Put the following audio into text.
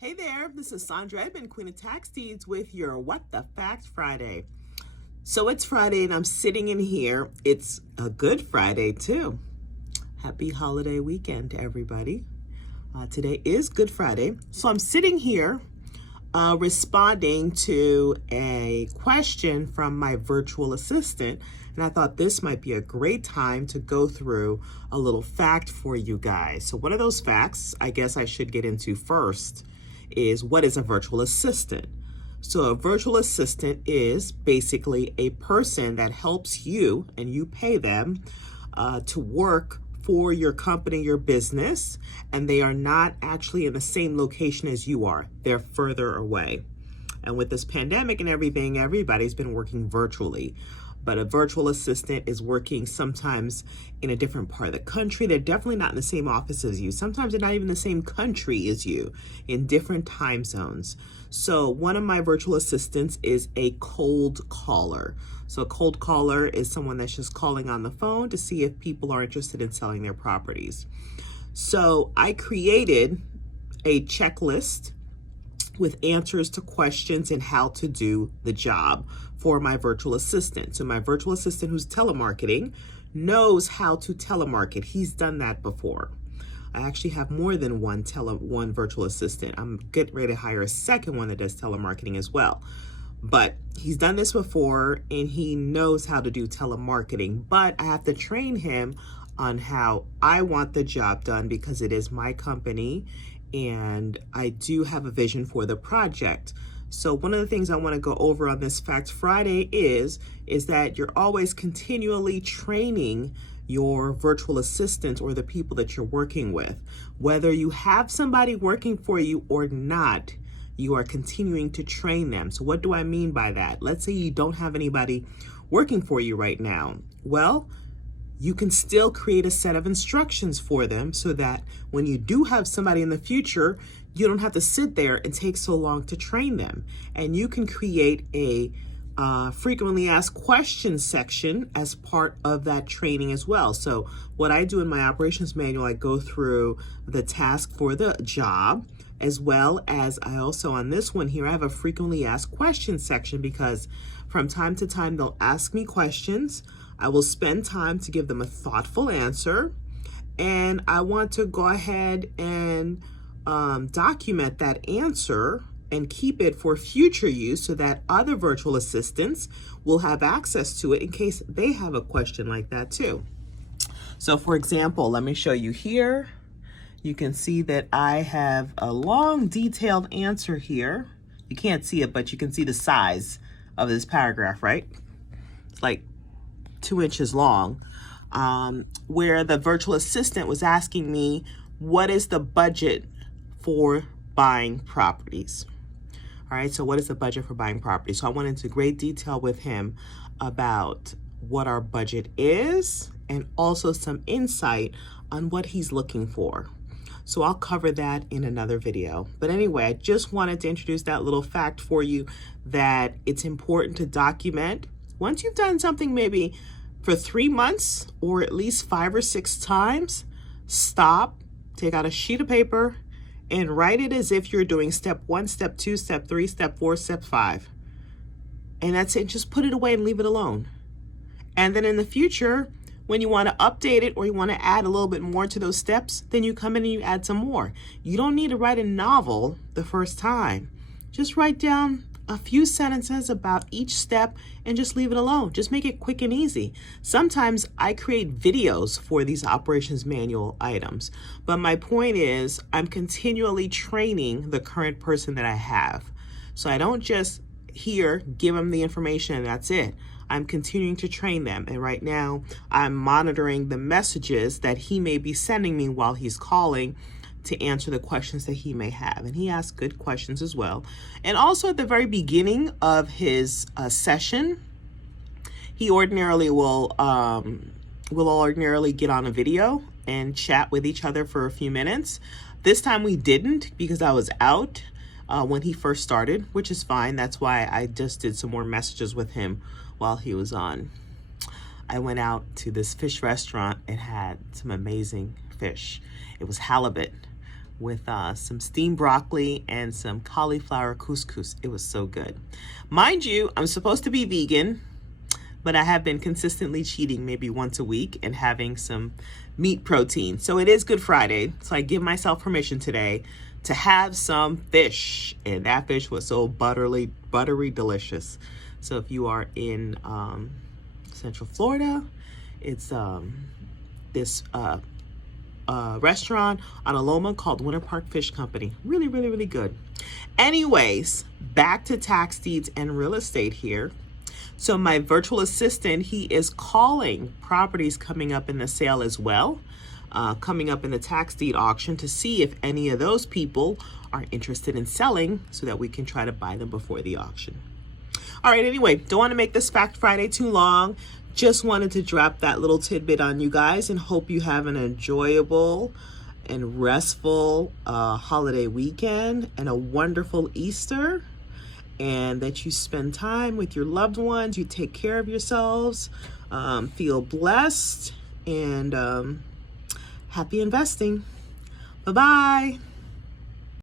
Hey there, this is Sandra Edmond, Queen of Tax Deeds, with your What the Fact Friday. So it's Friday and I'm sitting in here. It's a good Friday too. Happy holiday weekend to everybody. Today is Good Friday. So I'm sitting here responding to a question from my virtual assistant. And I thought this might be a great time to go through a little fact for you guys. So one of those facts I guess I should get into first is, what is a virtual assistant? So a virtual assistant is basically a person that helps you and you pay them to work for your company, your business, and they are not actually in the same location as you are. They're further away. And with this pandemic and everything, everybody's been working virtually. But a virtual assistant is working sometimes in a different part of the country. They're definitely not in the same office as you. Sometimes they're not even in the same country as you, in different time zones. So one of my virtual assistants is a cold caller. So a cold caller is someone that's just calling on the phone to see if people are interested in selling their properties. So I created a checklist with answers to questions and how to do the job for my virtual assistant. So my virtual assistant, who's telemarketing, knows how to telemarket. He's done that before. I actually have more than one virtual assistant. I'm getting ready to hire a second one that does telemarketing as well. But he's done this before and he knows how to do telemarketing. But I have to train him on how I want the job done because it is my company and I do have a vision for the project. So one of the things I want to go over on this Fact Friday is that you're always continually training your virtual assistant or the people that you're working with. Whether you have somebody working for you or not, you are continuing to train them. So what do I mean by that? Let's say you don't have anybody working for you right now. Well, you can still create a set of instructions for them so that when you do have somebody in the future, you don't have to sit there and take so long to train them. And you can create a frequently asked questions section as part of that training as well. So what I do in my operations manual, I go through the task for the job, as well as I also, on this one here, I have a frequently asked questions section because from time to time they'll ask me questions. I will spend time to give them a thoughtful answer, and I want to go ahead and document that answer and keep it for future use so that other virtual assistants will have access to it in case they have a question like that too. So for example, let me show you here. You can see that I have a long detailed answer here. You can't see it, but you can see the size of this paragraph, right? It's like 2 inches long, where the virtual assistant was asking me, what is the budget for buying properties? All right, so what is the budget for buying properties? So I went into great detail with him about what our budget is and also some insight on what he's looking for. So I'll cover that in another video. But anyway, I just wanted to introduce that little fact for you that it's important to document. Once you've done something maybe for 3 months or at least 5 or 6 times, stop, take out a sheet of paper, and write it as if you're doing step 1, step 2, step 3, step 4, step 5. And that's it. Just put it away and leave it alone. And then in the future, when you want to update it or you want to add a little bit more to those steps, then you come in and you add some more. You don't need to write a novel the first time. Just write down a few sentences about each step and just leave it alone. Just make it quick and easy. Sometimes I create videos for these operations manual items, but my point is I'm continually training the current person that I have. So I don't just here give them the information and that's it. I'm continuing to train them. And right now I'm monitoring the messages that he may be sending me while he's calling to answer the questions that he may have. And he asks good questions as well. And also at the very beginning of his session, he ordinarily will ordinarily get on a video and chat with each other for a few minutes. This time we didn't because I was out when he first started, which is fine. That's why I just did some more messages with him while he was on. I went out to this fish restaurant and had some amazing fish. It was halibut, with some steamed broccoli and some cauliflower couscous. It was so good. Mind you, I'm supposed to be vegan, but I have been consistently cheating maybe once a week and having some meat protein. So it is Good Friday. So I give myself permission today to have some fish. And that fish was so buttery delicious. So if you are in Central Florida, it's this restaurant on Aloma called Winter Park Fish Company. Really, really, really good. Anyways, back to tax deeds and real estate here. So my virtual assistant, he is calling properties coming up in the sale as well, coming up in the tax deed auction to see if any of those people are interested in selling so that we can try to buy them before the auction. All right, anyway, don't want to make this Fact Friday too long. Just wanted to drop that little tidbit on you guys and hope you have an enjoyable and restful holiday weekend and a wonderful Easter, and that you spend time with your loved ones, you take care of yourselves, feel blessed, and happy investing. Bye-bye.